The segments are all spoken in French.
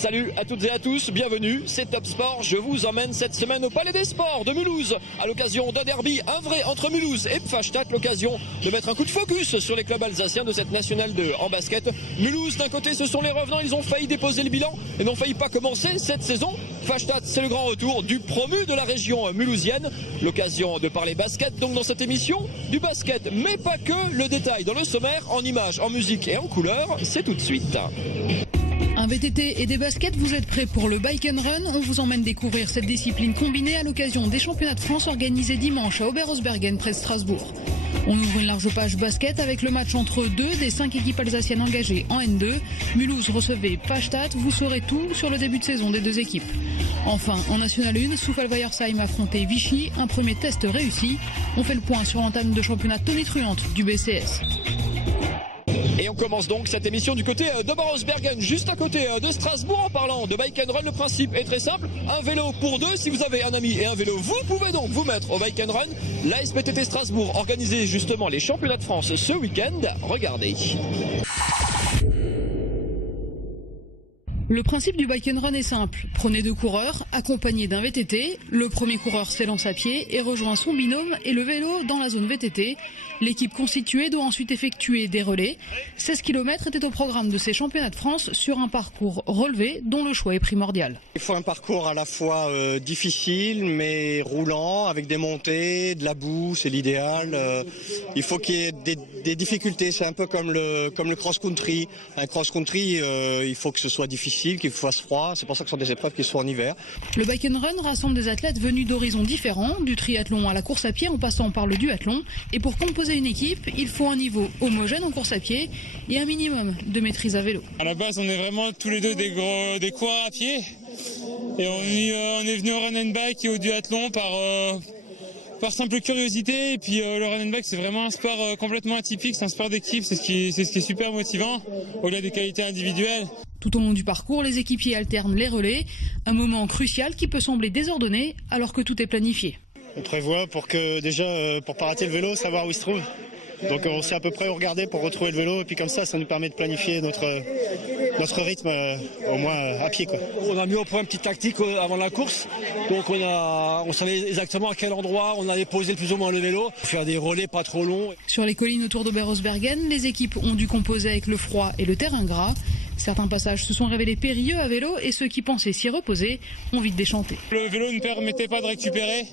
Salut à toutes et à tous, bienvenue, c'est Top Sport. Je vous emmène cette semaine au Palais des Sports de Mulhouse à l'occasion d'un derby, un vrai entre Mulhouse et Pfastatt, l'occasion de mettre un coup de focus sur les clubs alsaciens de cette nationale 2 en basket. Mulhouse d'un côté, ce sont les revenants, ils ont failli déposer le bilan et n'ont failli pas commencer cette saison. Pfastatt, c'est le grand retour du promu de la région mulhousienne. L'occasion de parler basket donc dans cette émission, du basket mais pas que, le détail dans le sommaire, en images, en musique et en couleurs, c'est tout de suite. Un VTT et des baskets, vous êtes prêts pour le Bike and Run? On vous emmène découvrir cette discipline combinée à l'occasion des championnats de France organisés dimanche à Oberhausbergen près de Strasbourg. On ouvre une large page basket avec le match entre deux des 5 équipes alsaciennes engagées en N2. Mulhouse recevait Pfastatt, vous saurez tout sur le début de saison des deux équipes. Enfin, en National 1, Soufal-Weiersheim affrontait Vichy, un premier test réussi. On fait le point sur l'entame de championnat tonitruante du BCS. Et on commence donc cette émission du côté d'Oberhausbergen, juste à côté de Strasbourg. En parlant de Bike and Run, le principe est très simple, un vélo pour deux. Si vous avez un ami et un vélo, vous pouvez donc vous mettre au Bike and Run. La SPTT Strasbourg organisait justement les championnats de France ce week-end. Regardez. Le principe du Bike and Run est simple. Prenez 2 coureurs, accompagnés d'un VTT. Le premier coureur s'élance à pied et rejoint son binôme et le vélo dans la zone VTT. L'équipe constituée doit ensuite effectuer des relais. 16 km étaient au programme de ces championnats de France sur un parcours relevé dont le choix est primordial. Il faut un parcours à la fois difficile mais roulant, avec des montées, de la boue, c'est l'idéal. Il faut qu'il y ait des difficultés, c'est un peu comme le cross-country. Un cross-country, il faut que ce soit difficile, qu'il fasse froid, c'est pour ça que ce sont des épreuves qui sont en hiver. Le Bike and Run rassemble des athlètes venus d'horizons différents, du triathlon à la course à pied en passant par le duathlon. Et pour composer une équipe, il faut un niveau homogène en course à pied et un minimum de maîtrise à vélo. À la base, on est vraiment tous les deux des coureurs à pied. Et on est venu au run and bike et au duathlon par simple curiosité. Et puis le run and bike, c'est vraiment un sport complètement atypique, c'est un sport d'équipe, c'est ce qui est super motivant, au-delà des qualités individuelles. Tout au long du parcours, les équipiers alternent les relais, un moment crucial qui peut sembler désordonné alors que tout est planifié. On prévoit pour pas rater le vélo, savoir où il se trouve. Donc on sait à peu près où regarder pour retrouver le vélo et puis comme ça nous permet de planifier notre rythme au moins à pied, quoi. On a mis au point une petite tactique avant la course, donc on savait exactement à quel endroit on allait poser plus ou moins le vélo, faire des relais pas trop longs. Sur les collines autour d'Oberhausbergen, les équipes ont dû composer avec le froid et le terrain gras. Certains passages se sont révélés périlleux à vélo et ceux qui pensaient s'y reposer ont vite déchanté. Le vélo ne permettait pas de récupérer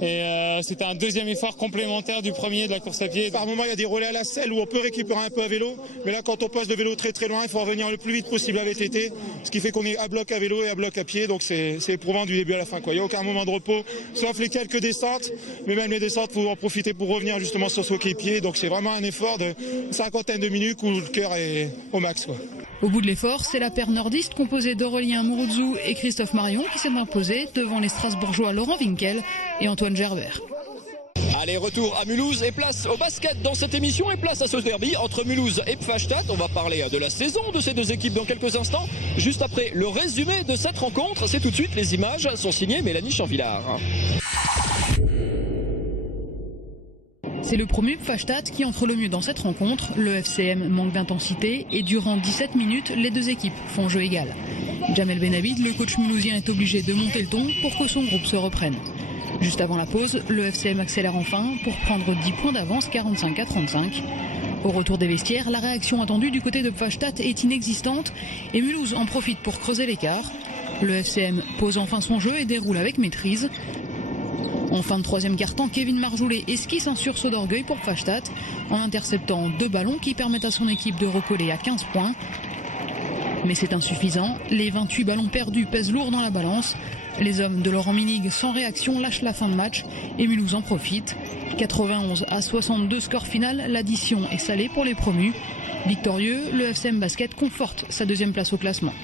et c'était un deuxième effort complémentaire du premier de la course à pied. Par moment, il y a des relais à la selle où on peut récupérer un peu à vélo, mais là quand on passe de vélo très très loin, il faut revenir le plus vite possible à VTT, ce qui fait qu'on est à bloc à vélo et à bloc à pied, donc c'est éprouvant du début à la fin, quoi. Il n'y a aucun moment de repos, sauf les quelques descentes, mais même les descentes, il faut en profiter pour revenir justement sur son pied, donc c'est vraiment un effort de 50 de minutes où le cœur est au max, quoi. Au bout de l'effort, c'est la paire nordiste composée d'Aurélien Mourouzou et Christophe Marion qui s'est imposée devant les Strasbourgeois Laurent Winkel et Antoine Gerbert. Allez, retour à Mulhouse et place au basket dans cette émission et place à ce derby entre Mulhouse et Pfastatt. On va parler de la saison de ces deux équipes dans quelques instants. Juste après le résumé de cette rencontre, c'est tout de suite, les images sont signées Mélanie Chanvillard. C'est le promu Pfastatt qui entre le mieux dans cette rencontre. Le FCM manque d'intensité et durant 17 minutes, les deux équipes font jeu égal. Jamel Benabid, le coach mulhousien, est obligé de monter le ton pour que son groupe se reprenne. Juste avant la pause, le FCM accélère enfin pour prendre 10 points d'avance, 45-35. Au retour des vestiaires, la réaction attendue du côté de Pfastatt est inexistante et Mulhouse en profite pour creuser l'écart. Le FCM pose enfin son jeu et déroule avec maîtrise. En fin de troisième quart-temps, Kevin Marjoulet esquisse un sursaut d'orgueil pour Pfastatt en interceptant 2 ballons qui permettent à son équipe de recoller à 15 points. Mais c'est insuffisant, les 28 ballons perdus pèsent lourd dans la balance. Les hommes de Laurent Minig sans réaction lâchent la fin de match et Mulhouse en profite. 91-62 score final, l'addition est salée pour les promus. Victorieux, le FCM Basket conforte sa deuxième place au classement.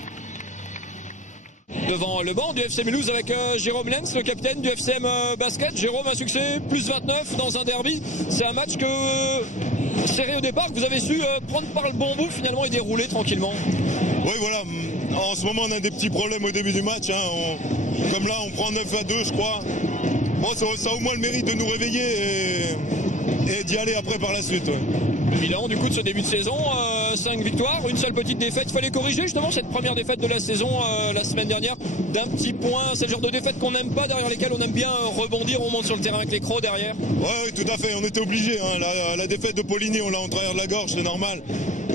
Devant le banc du FC Mulhouse avec Jérôme Lenz, le capitaine du FCM Basket. Jérôme, un succès, plus 29 dans un derby. C'est un match serré au départ, que vous avez su prendre par le bon bout finalement et dérouler tranquillement. Oui, voilà. En ce moment, on a des petits problèmes au début du match. Comme là, on prend 9-2, je crois. Bon, ça a au moins le mérite de nous réveiller et d'y aller après par la suite. Le bilan du coup de ce début de saison, 5 victoires, une seule petite défaite. Il fallait corriger justement cette première défaite de la saison la semaine dernière d'un petit point. C'est le genre de défaite qu'on n'aime pas, derrière lesquelles on aime bien rebondir, on monte sur le terrain avec les crocs derrière. Oui, tout à fait, on était obligés. Hein. La défaite de Poligny, on l'a en travers de la gorge, c'est normal.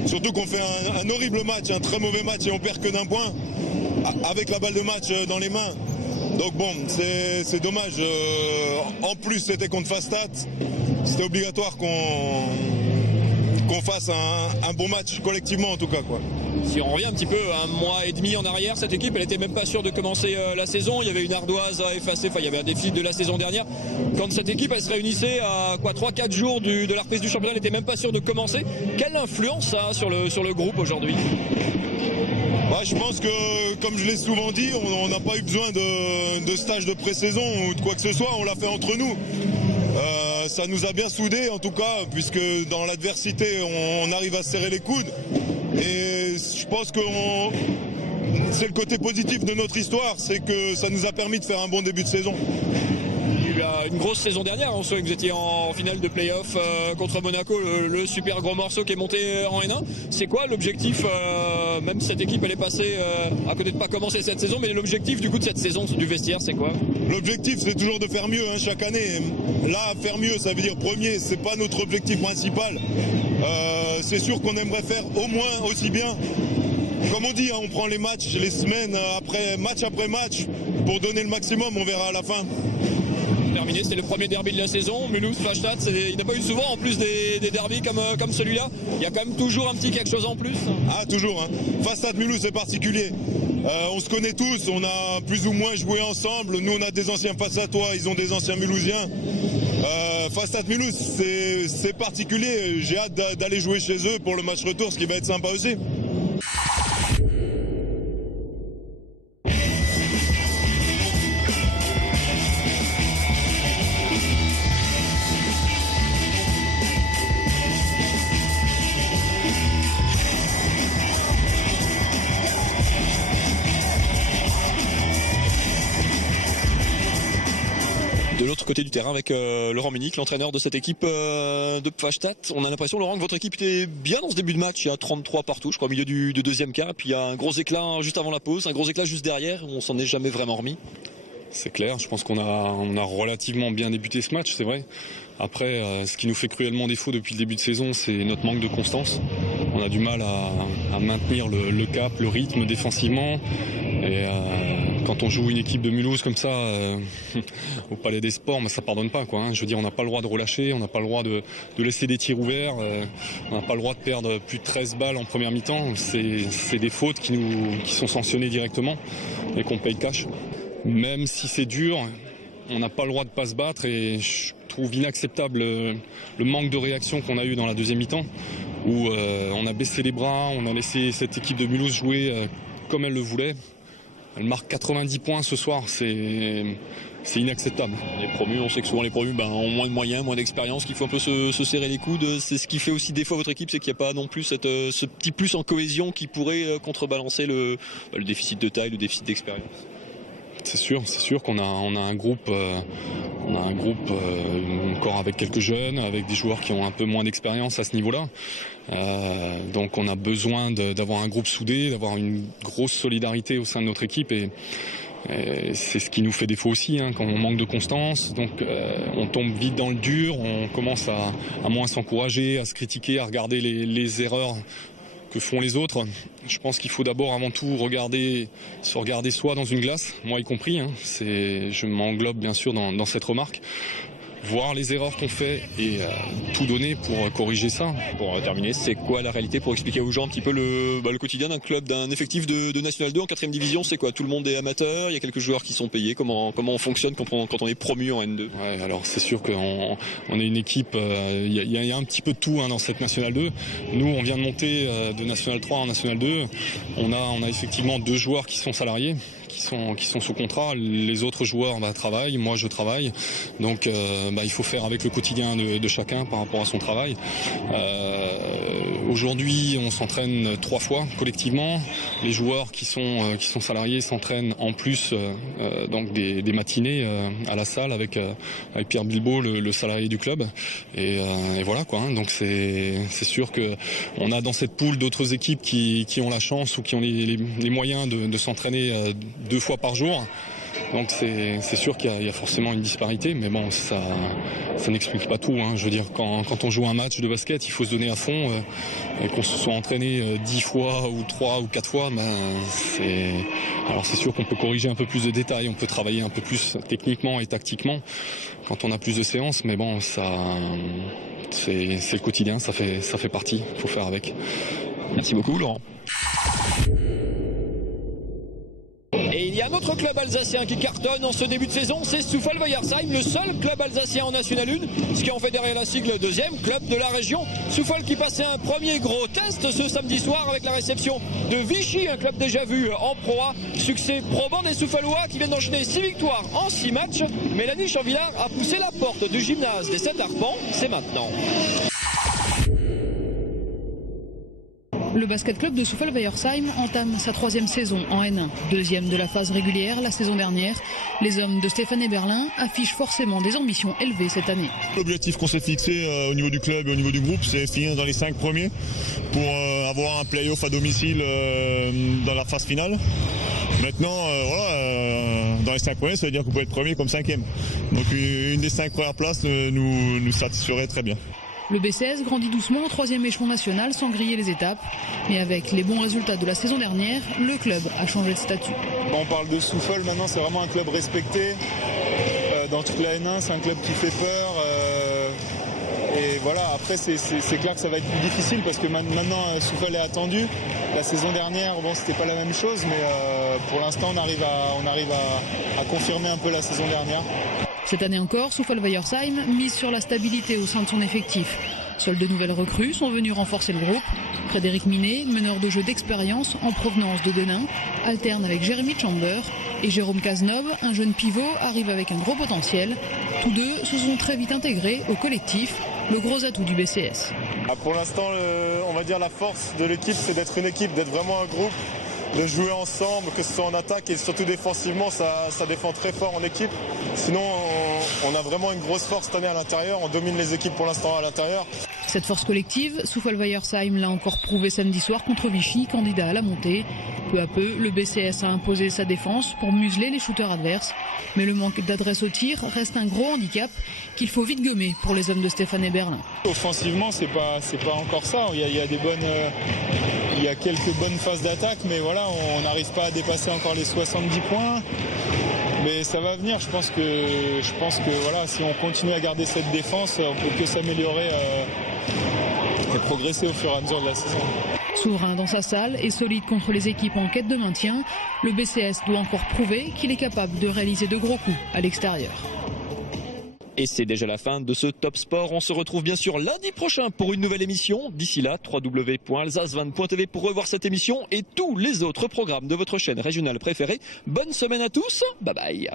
Surtout qu'on fait un horrible match, un très mauvais match et on perd que d'un point avec la balle de match dans les mains. Donc bon, c'est dommage. En plus, c'était contre Fastat. C'était obligatoire qu'on fasse un bon match collectivement en tout cas, quoi. Si on revient un petit peu un mois et demi en arrière, cette équipe elle était même pas sûre de commencer la saison. Il y avait une ardoise à effacer, il y avait un déficit de la saison dernière. Quand cette équipe elle se réunissait à 3-4 jours de la reprise du championnat, elle était même pas sûre de commencer. Quelle influence ça a sur le groupe aujourd'hui? Je pense que, comme je l'ai souvent dit, on n'a pas eu besoin de stage de pré-saison ou de quoi que ce soit, on l'a fait entre nous. Ça nous a bien soudés en tout cas, puisque dans l'adversité on arrive à serrer les coudes. Et je pense que c'est le côté positif de notre histoire, c'est que ça nous a permis de faire un bon début de saison. Il y a eu une grosse saison dernière, on sait que vous étiez en finale de play-off contre Monaco, le super gros morceau qui est monté en N1. C'est quoi l'objectif, même si cette équipe elle est passée à côté de pas commencer cette saison, mais l'objectif du coup de cette saison du vestiaire c'est quoi? L'objectif c'est toujours de faire mieux chaque année. Là faire mieux ça veut dire premier, c'est pas notre objectif principal. C'est sûr qu'on aimerait faire au moins aussi bien. Comme on dit, on prend les matchs, les semaines après match pour donner le maximum, on verra à la fin. Terminé, c'était le premier derby de la saison. Mulhouse, Fastad, il n'y a pas eu souvent en plus des derbys comme celui-là. Il y a quand même toujours un petit quelque chose en plus. Ah toujours, hein. Fastad Mulhouse c'est particulier. On se connaît tous, on a plus ou moins joué ensemble. Nous on a des anciens Fastatois, ils ont des anciens Mulhousiens. Fastad Mulhouse c'est particulier. J'ai hâte d'aller jouer chez eux pour le match retour, ce qui va être sympa aussi. De l'autre côté du terrain avec Laurent Munich, l'entraîneur de cette équipe de Pfastatt. On a l'impression, Laurent, que votre équipe était bien dans ce début de match. Il y a 33 partout, je crois, au milieu du deuxième quart. Et puis il y a un gros éclat juste avant la pause, un gros éclat juste derrière. On s'en est jamais vraiment remis. C'est clair, je pense qu'on a relativement bien débuté ce match, c'est vrai. Après, ce qui nous fait cruellement défaut depuis le début de saison, c'est notre manque de constance. On a du mal à maintenir le cap, le rythme défensivement. Et quand on joue une équipe de Mulhouse comme ça, au Palais des Sports, ça pardonne pas, quoi. Je veux dire, on n'a pas le droit de relâcher, on n'a pas le droit de laisser des tirs ouverts, on n'a pas le droit de perdre plus de 13 balles en première mi-temps. C'est des fautes qui sont sanctionnées directement et qu'on paye cash. Même si c'est dur, on n'a pas le droit de pas se battre et je trouve inacceptable le manque de réaction qu'on a eu dans la deuxième mi-temps où on a baissé les bras, on a laissé cette équipe de Mulhouse jouer comme elle le voulait. Elle marque 90 points ce soir, c'est inacceptable. Les promus, on sait que souvent les promus ont moins de moyens, moins d'expérience, qu'il faut un peu se serrer les coudes. C'est ce qui fait aussi défaut à votre équipe, c'est qu'il n'y a pas non plus ce petit plus en cohésion qui pourrait contrebalancer le déficit de taille, le déficit d'expérience. C'est sûr qu'on a un groupe, encore avec quelques jeunes, avec des joueurs qui ont un peu moins d'expérience à ce niveau-là. Donc on a besoin d'avoir un groupe soudé, d'avoir une grosse solidarité au sein de notre équipe et c'est ce qui nous fait défaut aussi, quand on manque de constance. Donc on tombe vite dans le dur, on commence à moins s'encourager, à se critiquer, à regarder les erreurs que font les autres. Je pense qu'il faut d'abord avant tout se regarder soi dans une glace, moi y compris. Je m'englobe bien sûr dans cette remarque. Voir les erreurs qu'on fait et tout donner pour corriger ça. Pour terminer, c'est quoi la réalité pour expliquer aux gens un petit peu le quotidien d'un club, d'un effectif de National 2 en 4e division? C'est quoi? Tout le monde est amateur, il y a quelques joueurs qui sont payés. Comment on fonctionne quand on est promu en N2? Ouais, alors c'est sûr qu'on est une équipe, il y a un petit peu de tout dans cette National 2. Nous, on vient de monter de National 3 en National 2. On a effectivement 2 joueurs qui sont salariés, qui sont sous contrat. Les autres joueurs travaillent, moi je travaille. Donc il faut faire avec le quotidien de chacun par rapport à son travail. Aujourd'hui, on s'entraîne 3 fois collectivement. Les joueurs qui sont salariés s'entraînent en plus donc des matinées à la salle avec Pierre Bilbao, le salarié du club. Et voilà quoi. Donc c'est sûr que on a dans cette poule d'autres équipes qui ont la chance ou qui ont les moyens de s'entraîner 2 fois par jour. Donc c'est sûr qu'il y a forcément une disparité, mais bon, ça n'explique pas tout. Je veux dire, quand on joue un match de basket, il faut se donner à fond, et qu'on se soit entraîné 10 fois ou 3 ou 4 fois, alors c'est sûr qu'on peut corriger un peu plus de détails, on peut travailler un peu plus techniquement et tactiquement quand on a plus de séances, mais bon, c'est le quotidien, ça fait partie, il faut faire avec. Merci beaucoup Laurent. Et il y a un autre club alsacien qui cartonne en ce début de saison, c'est Soufal-Weiersheim, le seul club alsacien en National 1, ce qui en fait derrière la sigle deuxième club de la région. Soufal qui passait un premier gros test ce samedi soir avec la réception de Vichy, un club déjà vu en Pro A. Succès probant des Soufalois qui viennent d'enchaîner 6 victoires en 6 matchs. Mélanie Chanvillard a poussé la porte du gymnase des 7 arpents, c'est maintenant. Le basket club de Soufal-Weiersheim entame sa 3e saison en N1, 2e de la phase régulière la saison dernière. Les hommes de Stéphane Eberlin affichent forcément des ambitions élevées cette année. L'objectif qu'on s'est fixé au niveau du club et au niveau du groupe, c'est finir dans les 5 premiers pour avoir un play-off à domicile dans la phase finale. Maintenant, dans les 5 premiers, ça veut dire qu'on peut être premier comme 5e. Donc une des 5 premières places nous satisferait très bien. Le BCS grandit doucement au 3e échelon national sans griller les étapes. Mais avec les bons résultats de la saison dernière, le club a changé de statut. Quand on parle de Soufal, maintenant c'est vraiment un club respecté. Dans toute la N1, c'est un club qui fait peur. Et voilà, après c'est clair que ça va être plus difficile parce que maintenant Soufal est attendu. La saison dernière, bon, c'était pas la même chose, mais pour l'instant on arrive à confirmer un peu la saison dernière. Cette année encore, Soufal-Weiersheim mise sur la stabilité au sein de son effectif. Seules de nouvelles recrues sont venues renforcer le groupe. Frédéric Minet, meneur de jeu d'expérience en provenance de Denain, alterne avec Jérémy Chamber. Et Jérôme Cazeneuve, un jeune pivot, arrive avec un gros potentiel. Tous deux se sont très vite intégrés au collectif, le gros atout du BCS. Pour l'instant, on va dire la force de l'équipe, c'est d'être une équipe, d'être vraiment un groupe, de jouer ensemble, que ce soit en attaque et surtout défensivement, ça défend très fort en équipe. Sinon, on a vraiment une grosse force cette année à l'intérieur, on domine les équipes pour l'instant à l'intérieur. Cette force collective, Soufal-Weiersheim l'a encore prouvé samedi soir contre Vichy, candidat à la montée. Peu à peu, le BCS a imposé sa défense pour museler les shooters adverses. Mais le manque d'adresse au tir reste un gros handicap qu'il faut vite gommer pour les hommes de Stéphane Eberlin. Offensivement, c'est pas encore ça. Il y a quelques bonnes phases d'attaque, mais voilà, on n'arrive pas à dépasser encore les 70 points. Mais ça va venir, je pense que voilà, si on continue à garder cette défense, on peut que s'améliorer et progresser au fur et à mesure de la saison. Souverain dans sa salle et solide contre les équipes en quête de maintien, le BCS doit encore prouver qu'il est capable de réaliser de gros coups à l'extérieur. Et c'est déjà la fin de ce Top Sport. On se retrouve bien sûr lundi prochain pour une nouvelle émission. D'ici là, www.alsace20.tv pour revoir cette émission et tous les autres programmes de votre chaîne régionale préférée. Bonne semaine à tous. Bye bye.